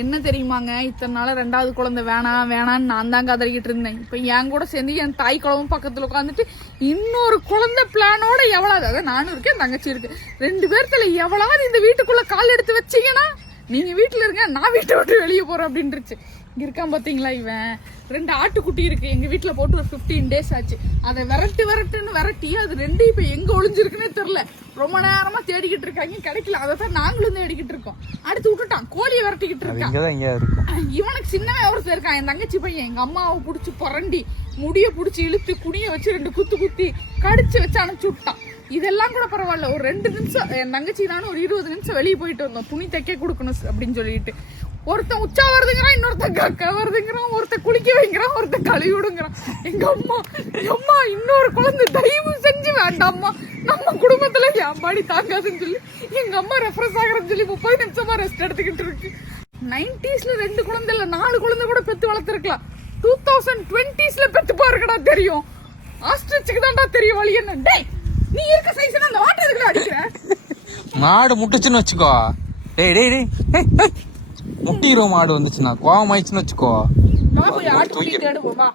என்ன தெரியுமாங்க, இத்தனை நாள 2வது குழந்தை வேணான்னு நான் தான் கதறிக்கிட்டு இருந்தேன். இப்ப என் கூட சேர்ந்து என் தாய் குழம்பு பக்கத்துல உட்காந்துட்டு இன்னொரு குழந்தை பிளானோட எவ்வளவு, அதாவது நானும் இருக்கேன் தங்கச்சி இருக்கு, 2 பேர்த்துல எவ்வளவு இந்த வீட்டுக்குள்ள கால் எடுத்து வச்சீங்கன்னா நீங்க வீட்டுல இருங்க, நான் வீட்டை விட்டு வெளியே போறேன் அப்படின்ட்டுருச்சு. இங்க இருக்கான் பாத்தீங்களா, இவன் 2 ஆட்டுக்குட்டி இருக்கு எங்க வீட்டுல போட்டு ஒரு 15 days ஆச்சு. அதை விரட்டி அது 2 இப்ப எங்க ஒளிஞ்சிருக்குன்னே தெரியல. ரொம்ப நேரமா தேடிக்கிட்டு இருக்காங்க, கிடைக்கல. அதைத்தான் நாங்களும் தேடிக்கிட்டு இருக்கோம். அடுத்து விட்டுட்டான், கோழியை விரட்டிக்கிட்டு இருக்கான். இவனுக்கு சின்னவன் ஒருத்தர் இருக்கான், என் தங்கச்சி பையன். எங்க அம்மாவை புடிச்சு புரண்டி முடிய புடிச்சு இழுத்து குனிய வச்சு 2 குத்தி கடிச்சு வச்சு அனுப்பிச்சு விட்டான். இதெல்லாம் கூட பரவாயில்ல, ஒரு 2 நிமிஷம் என் தங்கச்சி தானே ஒரு 20 நிமிஷம் வெளியே போயிட்டு வந்தோம், துணி தைக்க கொடுக்கணும் அப்படின்னு சொல்லிட்டு. ஒருத்தன் உச்சா வருதுங்கிறான், இன்னொருத்தன் கக்கா வருதுங்கிறான், ஒருத்தன் குளிக்க வைக்கிறான், ஒருத்தன் கழுவி விடுங்கிறான். எங்க அம்மா இன்னொரு குழந்தை தயவு செஞ்சு வேண்டாம்மா, நம்ம குடும்பத்துல என் பாடி தாங்காதுன்னு சொல்லி எங்க அம்மா ரெஃப்ரெஷ் ஆகிறன்னு சொல்லி 30 நிமிஷமா ரெஸ்ட் எடுத்துக்கிட்டு இருக்கு. 90sல 2 குழந்தை இல்ல 4 குழந்தை கூட பெத்து வளர்த்துருக்கலாம். 2020sல பெத்து பாருங்கடா தெரியும். ஆஸ்ட்ரிச்சுக்கு தான்டா தெரியும் வழி என்ன. டேய் நீ இருக்க சைஸ்னா அந்த வாட்டர் எதுக்குள்ள அடிக்கிற? மாடு முட்டுச்சுன்னு வச்சுக்கோ, டேய் முட்டிரும். மாடு வந்துச்சுன்னா கோவம் ஆயிடுச்சுன்னு வச்சுக்கோ, ஆட்டு தேடுவோமா.